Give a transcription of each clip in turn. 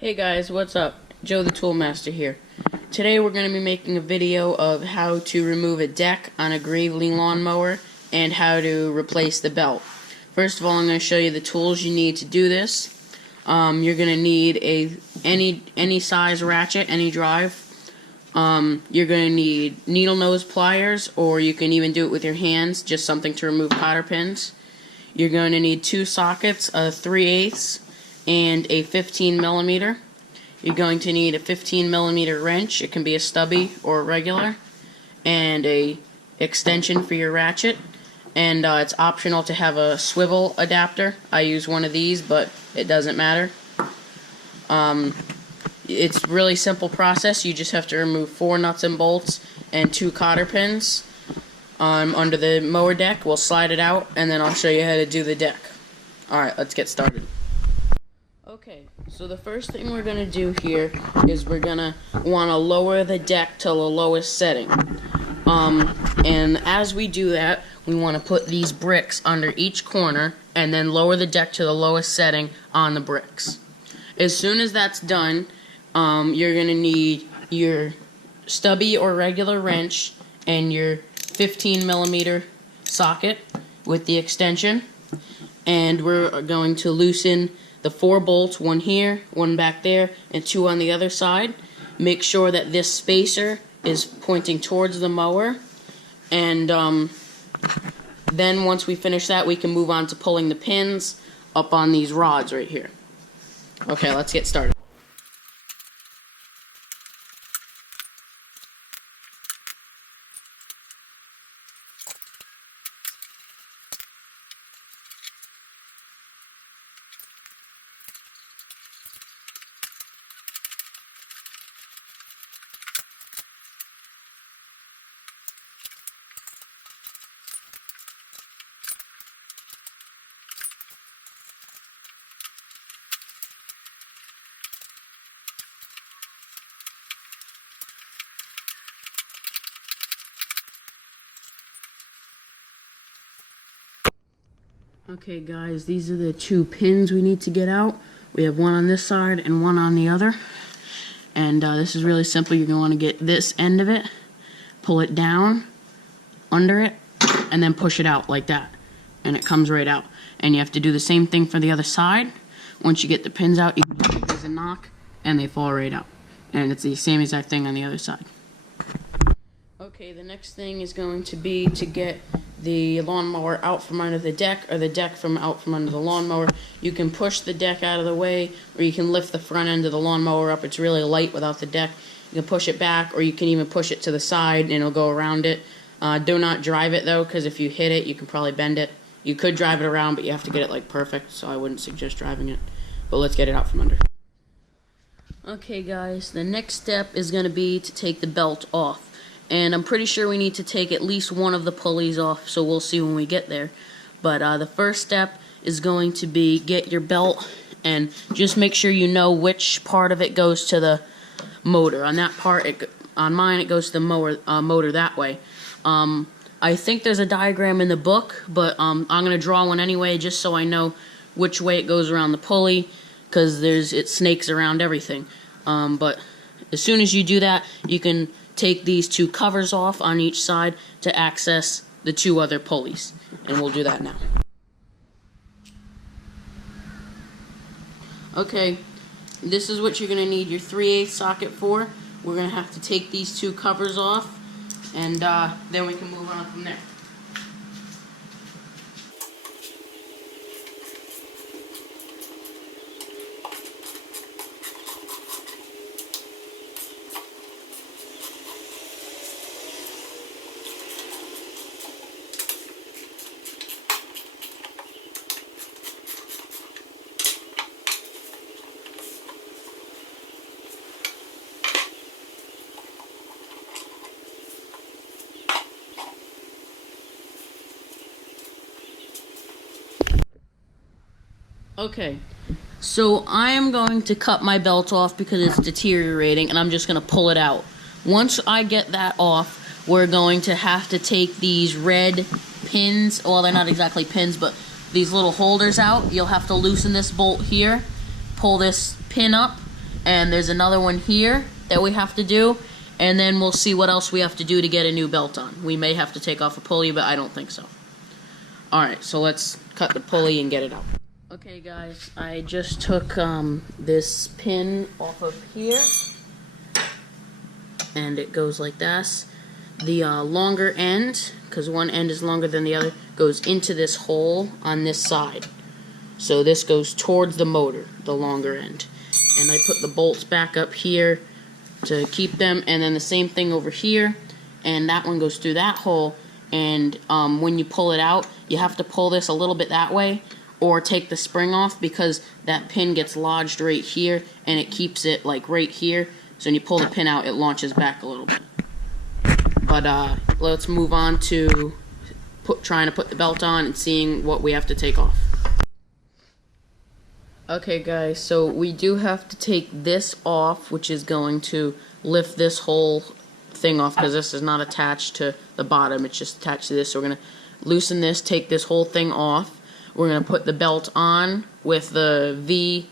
Hey guys, what's up? Joe the Toolmaster here. Today we're going to be making a video of how to remove a deck on a Gravely lawnmower and how to replace the belt. First of all, I'm going to show you the tools you need to do this. You're going to need any size ratchet, any drive. You're going to need needle nose pliers, or you can even do it with your hands, just something to remove cotter pins. You're going to need two sockets, a 3/8 and a 15mm. You're going to need a 15mm wrench. It can be a stubby or a regular, and a extension for your ratchet. And it's optional to have a swivel adapter. I use one of these, but it doesn't matter. It's a really simple process. You just have to remove 4 nuts and bolts and 2 cotter pins under the mower deck. We'll slide it out, and then I'll show you how to do the deck. Alright, let's get started. Okay, so the first thing we're going to do here is we're going to want to lower the deck to the lowest setting. And as we do that, we want to put these bricks under each corner and then lower the deck to the lowest setting on the bricks. As soon as that's done, you're going to need your stubby or regular wrench and your 15mm socket with the extension. And we're going to loosen the 4 bolts, one here, one back there, and 2 on the other side. Make sure that this spacer is pointing towards the mower. And then once we finish that, we can move on to pulling the pins up on these rods right here. Okay, let's get started. Okay guys, these are the 2 pins we need to get out. We have one on this side and one on the other. And this is really simple. You're going to want to get this end of it, pull it down, under it, and then push it out like that. And it comes right out. And you have to do the same thing for the other side. Once you get the pins out, you give these a knock, and they fall right out. And it's the same exact thing on the other side. Okay, the next thing is going to be to get the lawnmower out from under the deck, or the deck out from under the lawnmower. You can push the deck out of the way, or you can lift the front end of the lawnmower up. It's really light without the deck. You can push it back, or you can even push it to the side and it'll go around it. Do not drive it though, because if you hit it, you can probably bend it. You could drive it around, but you have to get it like perfect, so I wouldn't suggest driving it. But let's get it out from under. Okay guys, the next step is going to be to take the belt off. And I'm pretty sure we need to take at least one of the pulleys off, so we'll see when we get there. But the first step is going to be get your belt and just make sure you know which part of it goes to the motor. On that part, on mine, it goes to the motor that way. I think there's a diagram in the book, but I'm going to draw one anyway just so I know which way it goes around the pulley, because it snakes around everything. But as soon as you do that, you can take these 2 covers off on each side to access the 2 other pulleys, and we'll do that now. Okay, this is what you're going to need your 3/8 socket for. We're going to have to take these 2 covers off, and then we can move on from there. Okay, so I am going to cut my belt off because it's deteriorating, and I'm just going to pull it out. Once I get that off, we're going to have to take these red pins, well, they're not exactly pins, but these little holders out. You'll have to loosen this bolt here, pull this pin up, and there's another one here that we have to do, and then we'll see what else we have to do to get a new belt on. We may have to take off a pulley, but I don't think so. Alright, so let's cut the pulley and get it out. Okay guys, I just took this pin off of here, and it goes like this. The longer end, because one end is longer than the other, goes into this hole on this side. So this goes towards the motor, the longer end. And I put the bolts back up here to keep them, and then the same thing over here, and that one goes through that hole, and when you pull it out, you have to pull this a little bit that way, or take the spring off, because that pin gets lodged right here, and it keeps it like right here, so when you pull the pin out, it launches back a little bit. But let's move on to trying to put the belt on and seeing what we have to take off. Okay guys, so we do have to take this off, which is going to lift this whole thing off, because this is not attached to the bottom, it's just attached to this. So we're going to loosen this, take this whole thing off. We're going to put the belt on with the V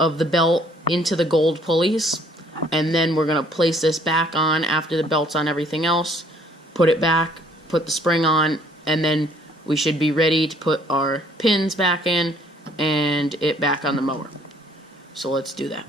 of the belt into the gold pulleys, and then we're going to place this back on after the belt's on everything else, put it back, put the spring on, and then we should be ready to put our pins back in and it back on the mower. So let's do that.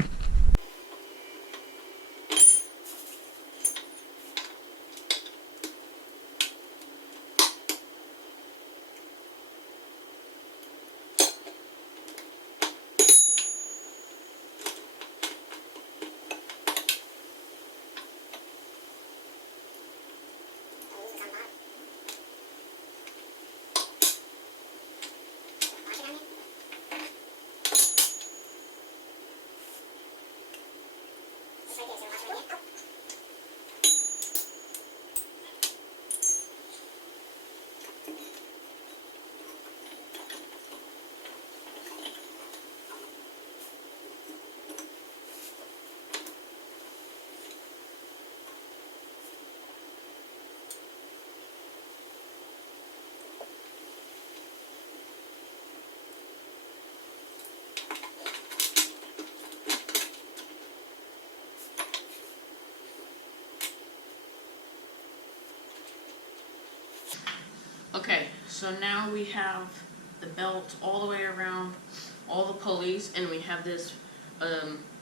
Okay, so now we have the belt all the way around all the pulleys, and we have this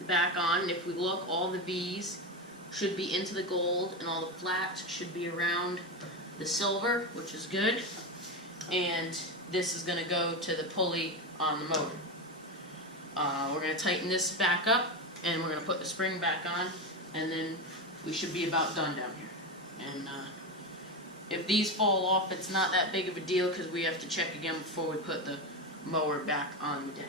back on. If we look, all the V's should be into the gold, and all the flats should be around the silver, which is good. And this is going to go to the pulley on the motor. We're going to tighten this back up, and we're going to put the spring back on, and then we should be about done down here. And if these fall off, it's not that big of a deal, because we have to check again before we put the mower back on the deck.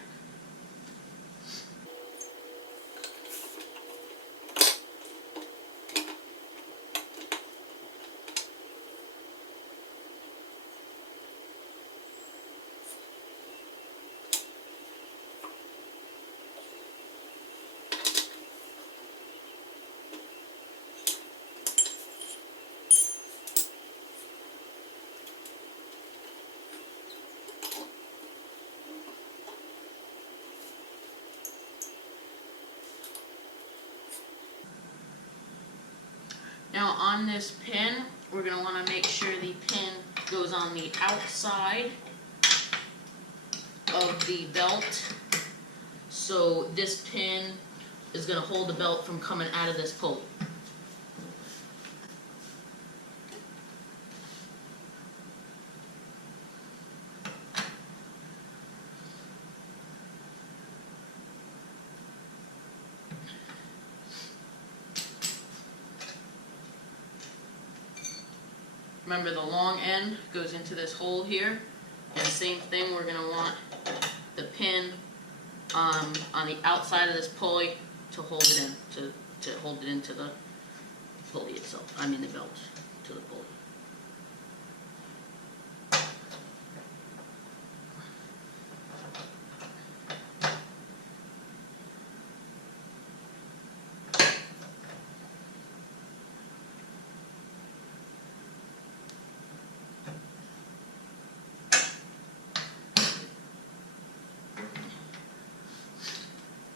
Now on this pin, we're going to want to make sure the pin goes on the outside of the belt. So this pin is going to hold the belt from coming out of this pulley. Remember, the long end goes into this hole here, and same thing, we're going to want the pin on the outside of this pulley to hold it in, to hold it into the pulley itself, I mean the belt to the pulley.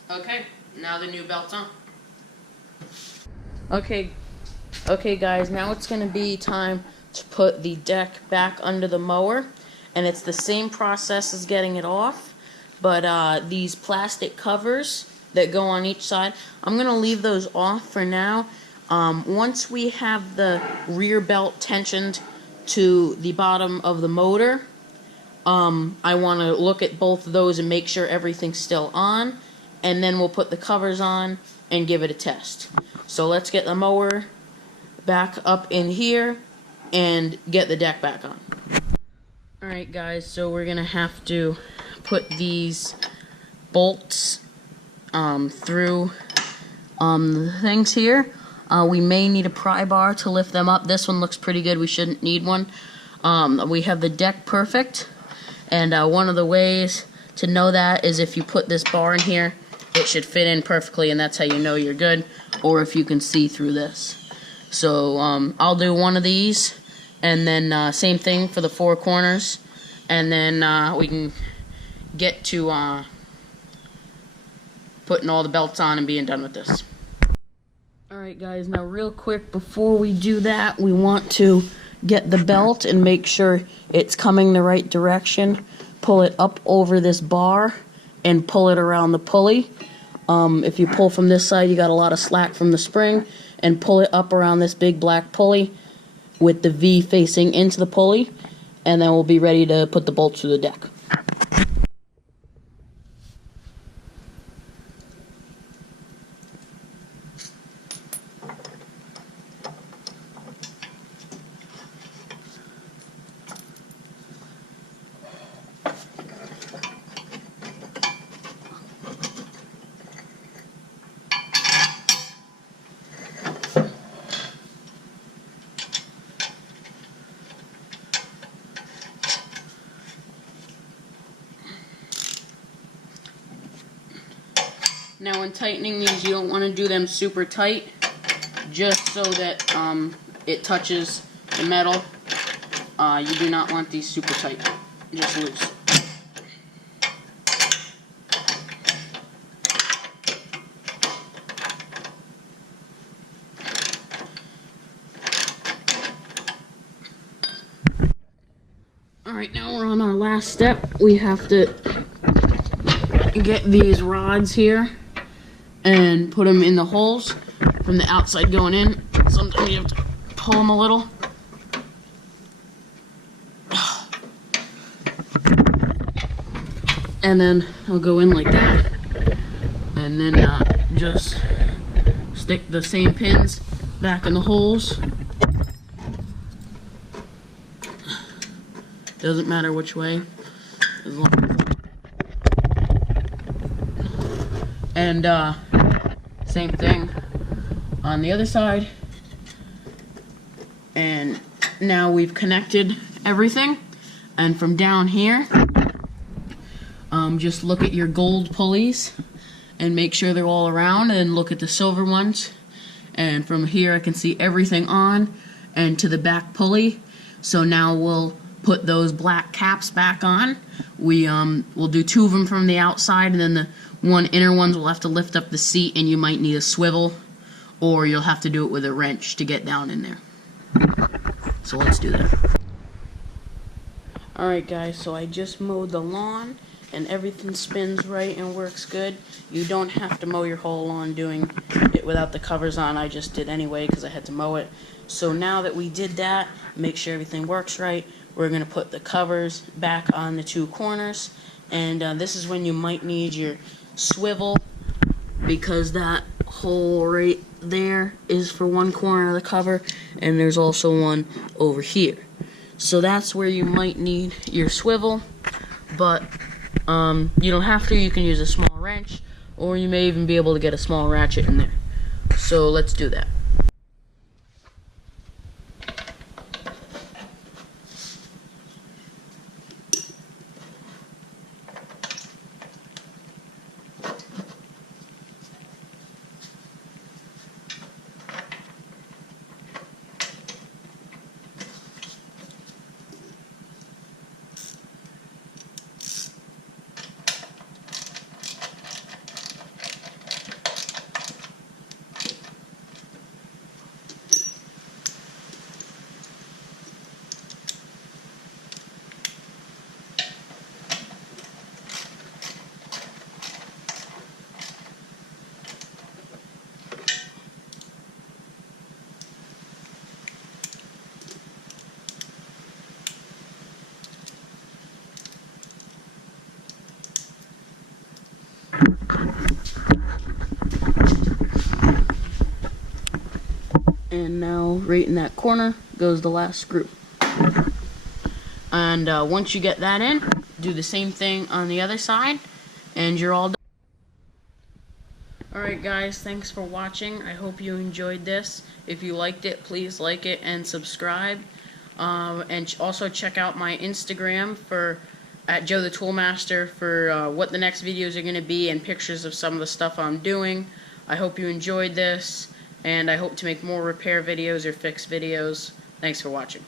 Okay, Now the new belt's on. Okay, guys, now it's going to be time to put the deck back under the mower. And it's the same process as getting it off. But these plastic covers that go on each side, I'm going to leave those off for now. Once we have the rear belt tensioned to the bottom of the motor, I want to look at both of those and make sure everything's still on. And then we'll put the covers on and give it a test. So let's get the mower back up in here and get the deck back on. Alright guys, so we're going to have to put these bolts through the things here. We may need a pry bar to lift them up. This one looks pretty good. We shouldn't need one. We have the deck perfect. And one of the ways to know that is if you put this bar in here, it should fit in perfectly, and that's how you know you're good, or if you can see through this. So I'll do one of these, and then same thing for the four corners, and then we can get to putting all the belts on and being done with this. Alright guys, now real quick before we do that, we want to get the belt and make sure it's coming the right direction. Pull it up over this bar and pull it around the pulley. If you pull from this side, you got a lot of slack from the spring, and pull it up around this big black pulley with the V facing into the pulley, and then we'll be ready to put the bolts through the deck. Now when tightening these, you don't want to do them super tight, just so that it touches the metal. You do not want these super tight, just loose. Alright, now we're on our last step. We have to get these rods here and put them in the holes from the outside going in. Sometimes you have to pull them a little. And then I'll go in like that. And then just stick the same pins back in the holes. Doesn't matter which way, as long as. And same thing on the other side. And now we've connected everything. And from down here, just look at your gold pulleys and make sure they're all around, and look at the silver ones. And from here I can see everything on and to the back pulley. So now we'll put those black caps back on. We'll do two of them from the outside, and then the one inner ones will have to lift up the seat, and you might need a swivel, or you'll have to do it with a wrench to get down in there. So let's do that. Alright guys, so I just mowed the lawn, and everything spins right and works good. You don't have to mow your whole lawn doing it without the covers on. I just did anyway because I had to mow it. So now that we did that, make sure everything works right, we're going to put the covers back on the two corners. And this is when you might need your swivel, because that hole right there is for one corner of the cover, and there's also one over here. So that's where you might need your swivel, but you don't have to. You can use a small wrench, or you may even be able to get a small ratchet in there. So let's do that. And now right in that corner goes the last screw. And once you get that in, do the same thing on the other side, and you're all done. Alright guys, thanks for watching. I hope you enjoyed this. If you liked it, please like it and subscribe. And also check out my Instagram at Joe the Toolmaster for what the next videos are going to be and pictures of some of the stuff I'm doing. I hope you enjoyed this, and I hope to make more repair videos or fix videos. Thanks for watching.